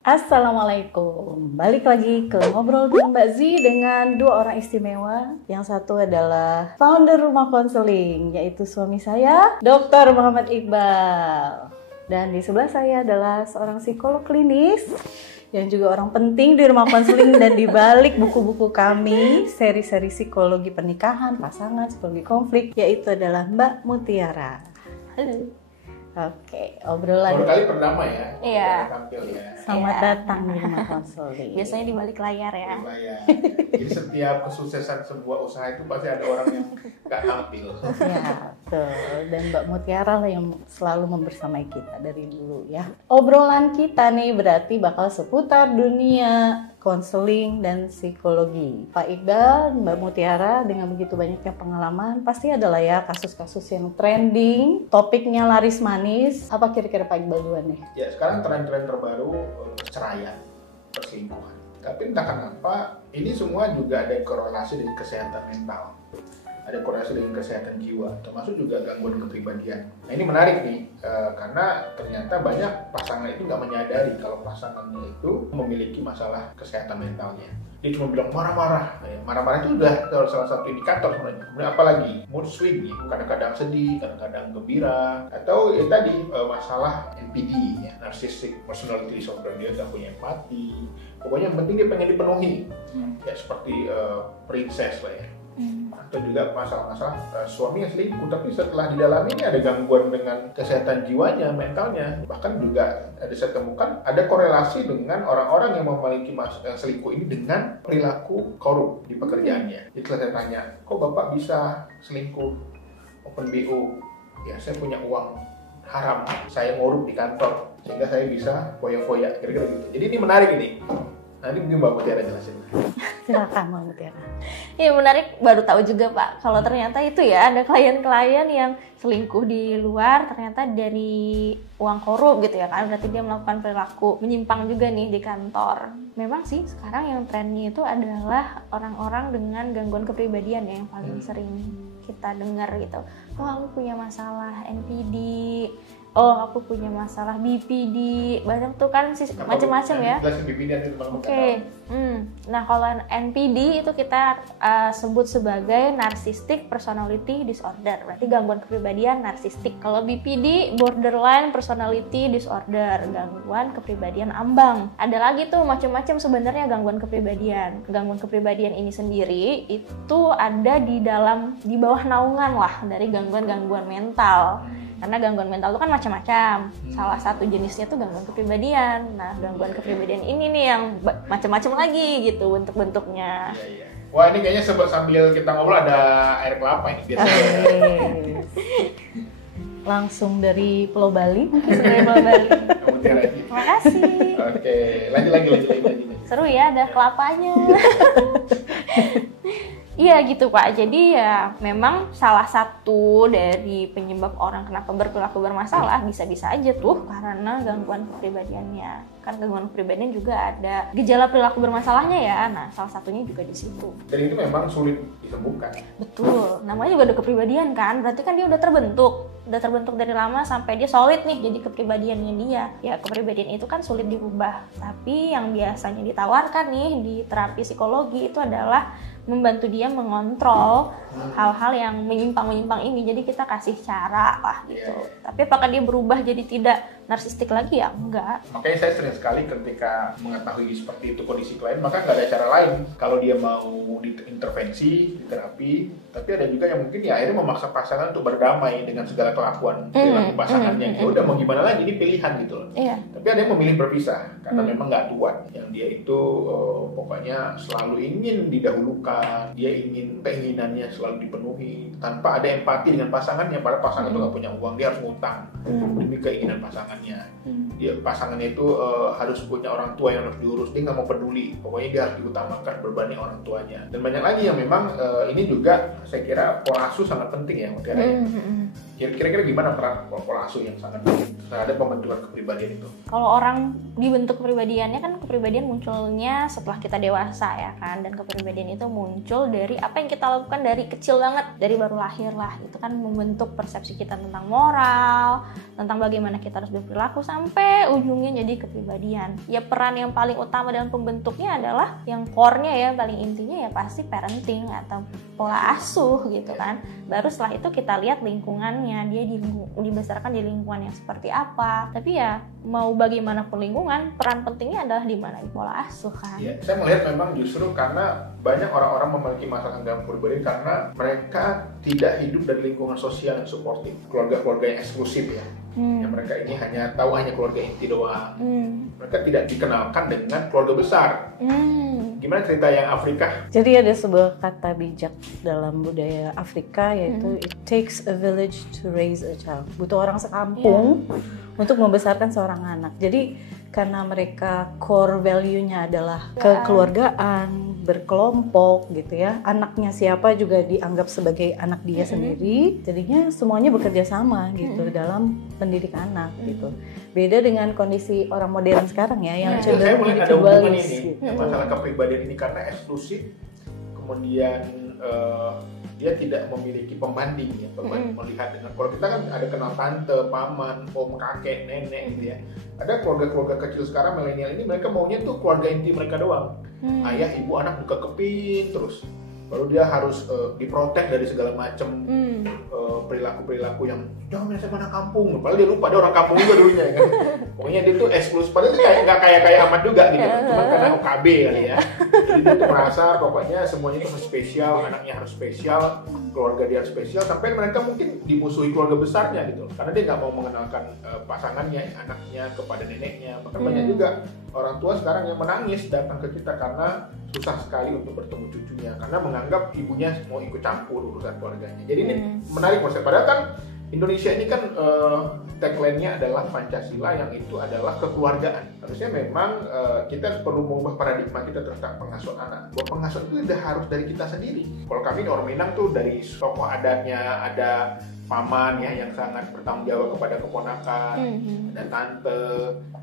Assalamualaikum, balik lagi ke Ngobrol dengan Mbak Z dengan dua orang istimewa. Yang satu adalah founder rumah konseling, yaitu suami saya, Dr. Muhammad Iqbal. Dan di sebelah saya adalah seorang psikolog klinis yang juga orang penting di rumah konseling dan di balik buku-buku kami, seri-seri psikologi pernikahan, pasangan, psikologi konflik, yaitu adalah Mbak Mutiara. Halo. Oke, obrolan. Baru kali pertama ya. Iya. Tampil ya. Selamat datang di rumah konseling. Biasanya di balik layar ya. Lumayan. Jadi setiap kesuksesan sebuah usaha itu pasti ada orang yang nggak tampil. Ya, betul. Dan Mbak Mutiara lah yang selalu membersamai kita dari dulu ya. Obrolan kita nih berarti bakal seputar dunia konseling dan psikologi. Pak Iqbal, Mbak Mutiara dengan begitu banyaknya pengalaman, pasti adalah ya kasus-kasus yang trending, topiknya laris manis. Apa kira-kira Pak Iqbal duluan nih? Ya sekarang tren-tren terbaru perceraian, perselingkuhan. Tapi entah kenapa ini semua juga ada korelasi dengan kesehatan mental. Ada korelasi dengan kesehatan jiwa, termasuk juga gangguan kepribadian. Nah ini menarik nih, karena ternyata banyak pasangan itu nggak menyadari kalau pasangannya itu memiliki masalah kesehatan mentalnya. Dia cuma bilang marah-marah. Marah-marah itu udah salah satu indikator sebenarnya. Kemudian apalagi mood swing, ya. Kadang-kadang sedih, kadang-kadang gembira, atau ya tadi masalah NPD, ya, narcissistic personality disorder, dia nggak punya empati. Pokoknya yang penting dia pengen dipenuhi, ya seperti princess lah ya. Atau juga masalah-masalah suami yang selingkuh, tapi setelah didalami ini ada gangguan dengan kesehatan jiwanya, mentalnya. Bahkan juga ada saya temukan ada korelasi dengan orang-orang yang memiliki selingkuh ini dengan perilaku korup di pekerjaannya. Jadi setelah saya tanya, kok bapak bisa selingkuh, open BO? Ya saya punya uang haram, saya ngorup di kantor sehingga saya bisa foya-foya, kira-kira gitu. Jadi ini menarik ini. Nanti mungkin Mbak Mutiara jelasin. Silakan Mbak Mutiara. Iya menarik, baru tahu juga Pak. Kalau ternyata itu ya ada klien-klien yang selingkuh di luar ternyata dari uang korup gitu ya kan. Berarti dia melakukan perilaku menyimpang juga nih di kantor. Memang sih sekarang yang trennya itu adalah orang-orang dengan gangguan kepribadian ya, yang paling sering kita dengar gitu. Oh aku punya masalah NPD, oh aku punya masalah BPD, banyak tuh kan sih macam-macam ya. Oke. Nah kalau NPD itu kita sebut sebagai narcissistic personality disorder, berarti gangguan kepribadian narsistik. Kalau BPD borderline personality disorder, gangguan kepribadian ambang. Ada lagi tuh macam-macam sebenarnya gangguan kepribadian. Gangguan kepribadian ini sendiri itu ada di bawah naungan lah dari gangguan-gangguan mental. Karena gangguan mental itu kan macam-macam. Salah satu jenisnya tuh gangguan kepribadian. Nah, gangguan kepribadian ini nih yang macam-macam lagi gitu bentuk-bentuknya. Iya. Wah, ini kayaknya sambil kita ngobrol ada air kelapa ini biasanya. Langsung dari Pulau Bali. Terima kasih. Oke, lanjut lagi. Seru ya, ada kelapanya. Iya gitu Pak, jadi ya memang salah satu dari penyebab orang kenapa berperilaku bermasalah bisa-bisa aja tuh karena gangguan kepribadiannya. Kan gangguan kepribadian juga ada gejala perilaku bermasalahnya ya, nah salah satunya juga di situ. Dan itu memang sulit disembuhkan. Betul, namanya juga ada kepribadian kan, berarti kan dia udah terbentuk dari lama sampai dia solid nih jadi kepribadiannya dia. Ya kepribadian itu kan sulit dirubah, tapi yang biasanya ditawarkan nih di terapi psikologi itu adalah membantu dia mengontrol hal-hal yang menyimpang ini. Jadi kita kasih cara lah gitu. Tapi apakah dia berubah jadi tidak narsistik lagi ya? Enggak. Makanya saya sering sekali ketika mengetahui seperti itu kondisi klien, maka nggak ada cara lain kalau dia mau diintervensi, diterapi. Tapi ada juga yang mungkin ya akhirnya memaksa pasangan untuk berdamai dengan segala kelakuan perilaku pasangannya. Ya udah mau gimana lagi, ini pilihan gitu loh. Iya. Tapi ada yang memilih berpisah karena memang nggak kuat. Yang dia itu pokoknya selalu ingin didahulukan, dia ingin keinginannya selalu dipenuhi tanpa ada empati dengan pasangannya. Padahal pasangan itu nggak punya uang, dia harus ngutang demi keinginan pasangannya. Dia pasangannya itu harus punya orang tua yang harus diurus, dia nggak mau peduli. Pokoknya dia harus diutamakan bebannya orang tuanya. Dan banyak lagi yang memang ini juga saya kira pola asuh sangat penting ya, Mutiara. Kira-kira gimana peran pola asuh yang sangat penting terhadap pembentukan kepribadian itu? Kalau orang dibentuk kepribadiannya kan kepribadian munculnya setelah kita dewasa ya kan, dan kepribadian itu muncul dari apa yang kita lakukan dari kecil banget, dari baru lahir lah. Itu kan membentuk persepsi kita tentang moral, tentang bagaimana kita harus berperilaku sampai ujungnya jadi kepribadian. Ya peran yang paling utama dalam pembentuknya adalah yang core-nya ya, paling intinya ya pasti parenting atau pola asuh gitu kan. Baru setelah itu kita lihat lingkungannya, dia dibesarkan di lingkungan yang seperti apa. Tapi ya mau bagaimanapun lingkungan, peran pentingnya adalah di mana, di pola asuh kan. Ya, saya melihat memang justru karena banyak orang-orang memiliki masalah dalam kepribadian karena mereka tidak hidup dari lingkungan sosial yang suportif, keluarga-keluarga yang eksklusif ya. Yang mereka ini hanya tahu hanya keluarga inti doang. Mereka tidak dikenalkan dengan keluarga besar. Gimana cerita yang Afrika? Jadi ada sebuah kata bijak dalam budaya Afrika, yaitu it takes a village to raise a child. Butuh orang sekampung untuk membesarkan seorang anak. Jadi karena mereka core value-nya adalah kekeluargaan, berkelompok gitu ya. Anaknya siapa juga dianggap sebagai anak dia sendiri. Jadinya semuanya bekerja sama gitu dalam pendidik anak gitu. Beda dengan kondisi orang modern sekarang ya, yang cenderung individualis gitu. Masalah kepribadian ini karena eksklusif, kemudian dia tidak memiliki pembanding ya, melihat dengan kalau kita kan ada kenal tante, paman, om, kakek, nenek gitu ya. Ada keluarga-keluarga kecil sekarang milenial ini mereka maunya tuh keluarga inti mereka doang. Ayah, ibu, anak dikekepin terus. Baru dia harus diprotek dari segala macam perilaku-perilaku yang jangan main sama anak kampung. Padahal dia lupa dia orang kampung juga dulunya ya kan. Pokoknya dia tuh eksklusif. Padahal dia nggak kayak amat juga gitu. Cuma karena OKB kali ya. Jadi dia tuh merasa pokoknya semuanya itu harus spesial, anaknya harus spesial, keluarga dia harus spesial. Sampai mereka mungkin dimusuhi keluarga besarnya gitu. Karena dia nggak mau mengenalkan pasangannya, anaknya kepada neneknya. Bahkan banyak juga orang tua sekarang yang menangis datang ke kita karena susah sekali untuk bertemu cucunya karena menganggap ibunya mau ikut campur urusan keluarganya. Jadi ini menarik maksudnya. Padahal kan Indonesia ini kan tagline-nya adalah Pancasila yang itu adalah kekeluargaan. Harusnya memang kita perlu mengubah paradigma kita tentang pengasuhan anak. Bahwa pengasuhan itu udah harus dari kita sendiri. Kalau kami di orang Minang tuh dari tokoh adatnya ada paman ya yang sangat bertanggung jawab kepada keponakan, ada tante,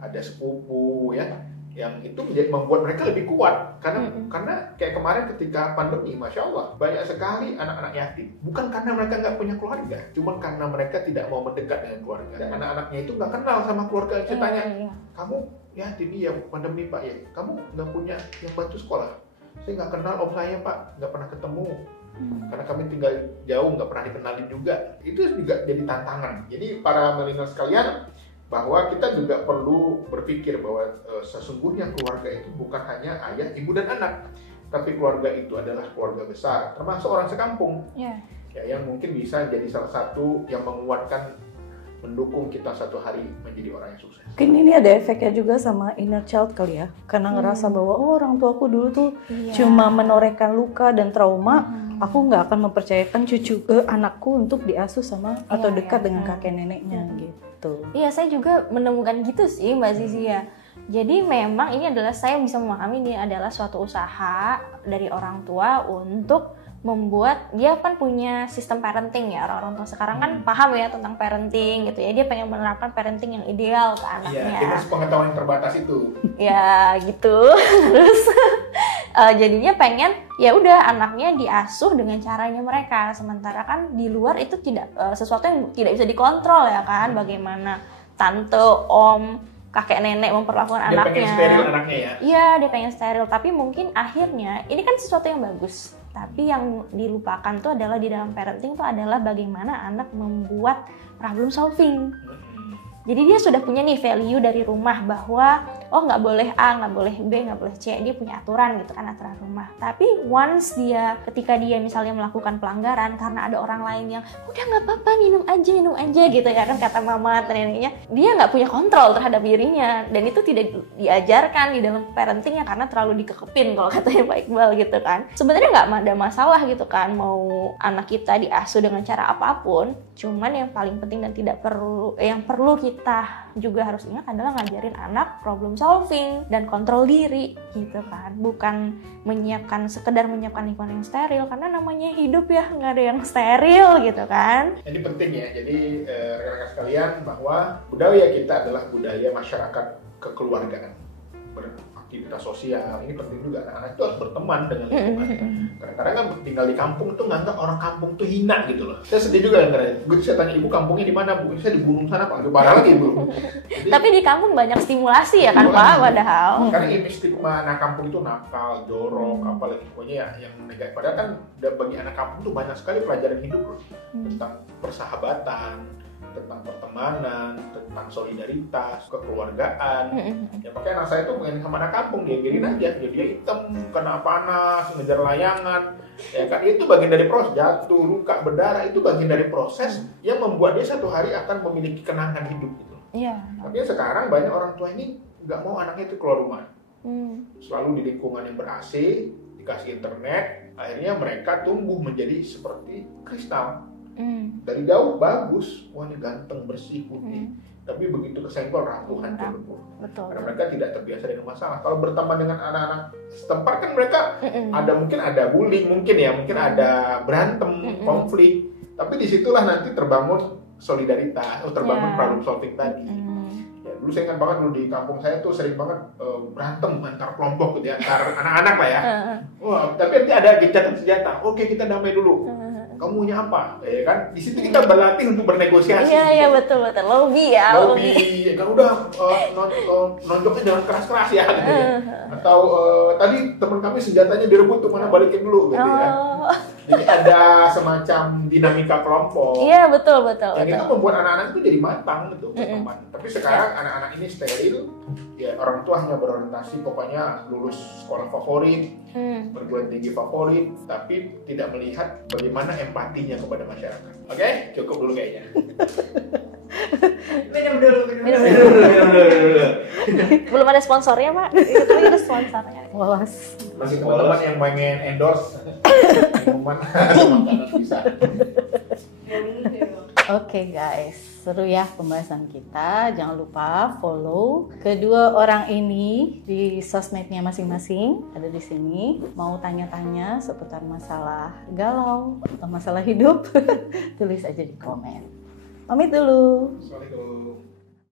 ada sepupu ya. Yang itu membuat mereka lebih kuat karena kayak kemarin ketika pandemi, masya Allah banyak sekali anak-anak yatim, bukan karena mereka nggak punya keluarga, cuma karena mereka tidak mau mendekat dengan keluarga. Dan anak-anaknya itu nggak kenal sama keluarga. Saya tanya, kamu yatim ya pandemi pak ya, kamu nggak punya yang bantu sekolah? Saya nggak kenal om saya pak, nggak pernah ketemu. Karena kami tinggal jauh, nggak pernah dikenalin juga. Itu juga jadi tantangan. Jadi para milenial sekalian, bahwa kita juga perlu berpikir bahwa sesungguhnya keluarga itu bukan hanya ayah, ibu, dan anak, tapi keluarga itu adalah keluarga besar, termasuk orang sekampung ya, yang mungkin bisa jadi salah satu yang menguatkan, mendukung kita satu hari menjadi orang yang sukses. Mungkin ini ada efeknya juga sama inner child kali ya, karena ngerasa bahwa orang tuaku dulu tuh cuma menorehkan luka dan trauma, aku nggak akan mempercayakan anakku untuk diasuh sama atau dekat dengan kakek neneknya gitu. Iya, saya juga menemukan gitu sih Mbak Zizi ya. Jadi memang ini adalah, saya bisa memahami ini adalah suatu usaha dari orang tua untuk membuat, dia kan punya sistem parenting ya, orang-orang tua sekarang kan paham ya tentang parenting gitu ya, dia pengen menerapkan parenting yang ideal ke anaknya. Iya, dengan pengetahuan yang terbatas itu. Ya gitu. Terus jadinya pengen ya udah anaknya diasuh dengan caranya mereka, sementara kan di luar itu tidak sesuatu yang tidak bisa dikontrol ya kan, bagaimana tante, om, kakek nenek memperlakukan anaknya. Dia pengen steril anaknya ya? Iya, dia pengen steril, tapi mungkin akhirnya ini kan sesuatu yang bagus, tapi yang dilupakan tuh adalah di dalam parenting tuh adalah bagaimana anak membuat problem solving. Jadi dia sudah punya nih value dari rumah bahwa oh nggak boleh A, nggak boleh B, nggak boleh C. Dia punya aturan gitu kan, aturan rumah. Tapi once ketika dia misalnya melakukan pelanggaran karena ada orang lain yang udah nggak apa-apa minum aja gitu ya kan, kata mama atau neneknya, dia nggak punya kontrol terhadap dirinya, dan itu tidak diajarkan di dalam parentingnya karena terlalu dikekepin kalau katanya Pak Iqbal gitu kan. Sebenarnya nggak ada masalah gitu kan mau anak kita diasuh dengan cara apapun, cuman yang paling penting dan tidak perlu, yang perlu kita juga harus ingat adalah ngajarin anak problem problem solving dan kontrol diri gitu kan, bukan sekedar menyiapkan lingkungan yang steril, karena namanya hidup ya nggak ada yang steril gitu kan. Ini penting ya, jadi rekan-rekan sekalian bahwa budaya kita adalah budaya masyarakat kekeluargaan, beraktivitas sosial. Ini penting juga, anak-anak itu harus berteman dengan lingkungan. Kadang-kadang kan tinggal di kampung tuh nganggap orang kampung tuh hina gitu loh. Saya sedih juga kadang-kadang. Gue saya tanya ibu kampungnya di mana, bu? Saya di gunung sana pak, parah lagi bu. Jadi, tapi di kampung banyak stimulasi ya kan Pak, padahal. Karena ini stigma anak kampung itu nakal, jorok, apalagi pokoknya ya yang negatif. Padahal kan bagi anak kampung tuh banyak sekali pelajaran hidup loh, tentang persahabatan, tentang pertemanan, tentang solidaritas, kekeluargaan. Ya pakai anak saya tuh main sama anak kampung, dia biarin aja, dia hitam, kena panas, ngejar layangan. Ya kan itu bagian dari proses, jatuh, luka, berdarah itu bagian dari proses yang membuat dia satu hari akan memiliki kenangan hidup gitu. Iya. Tapi sekarang banyak orang tua ini nggak mau anaknya itu keluar rumah, selalu di lingkungan yang ber-AC, dikasih internet, akhirnya mereka tumbuh menjadi seperti kristal. Dari jauh bagus, wah ini ganteng, bersih, putih. Tapi begitu kesenggol rapuh, hancur lebur. Karena mereka tidak terbiasa dengan masalah. Kalau berteman dengan anak-anak setempat kan mereka mungkin ada bullying, mungkin ada berantem, konflik. Tapi disitulah nanti terbangun solidaritas, terbangun problem solving tadi. Ya, dulu saya ingat banget dulu di kampung saya tuh sering banget berantem antar kelompok gitu ya, antar anak-anak lah ya. Wah, tapi nanti ada gencatan senjata. Oke, kita damai dulu. Kamu punya apa? Ya kan? Di situ kita berlatih untuk bernegosiasi. Iya, betul. Lobby ya. Lobby. Kan udah nonjoknya jangan keras-keras ya gitu ya. Atau tadi teman kami senjatanya direbut tuh, mana balikin dulu gitu ya. Jadi ada semacam dinamika kelompok. Iya, betul. Yang itu membuat anak-anak itu jadi matang gitu, teman. Tapi sekarang anak-anak ini steril, ya orang tua hanya berorientasi pokoknya lulus sekolah favorit, perguruan tinggi favorit, tapi tidak melihat bagaimana empatinya kepada masyarakat. Oke, cukup dulu kayaknya. Minum dulu. Belum ada sponsornya Pak, itu ada sponsornya. Polos. Masih teman-teman yang pengen endorse minuman makanan bisa. Oke guys, seru ya pembahasan kita. Jangan lupa follow kedua orang ini di sosmednya masing-masing. Ada di sini. Mau tanya-tanya seputar masalah galau atau masalah hidup, tulis aja di komen. Pamit dulu. Assalamualaikum.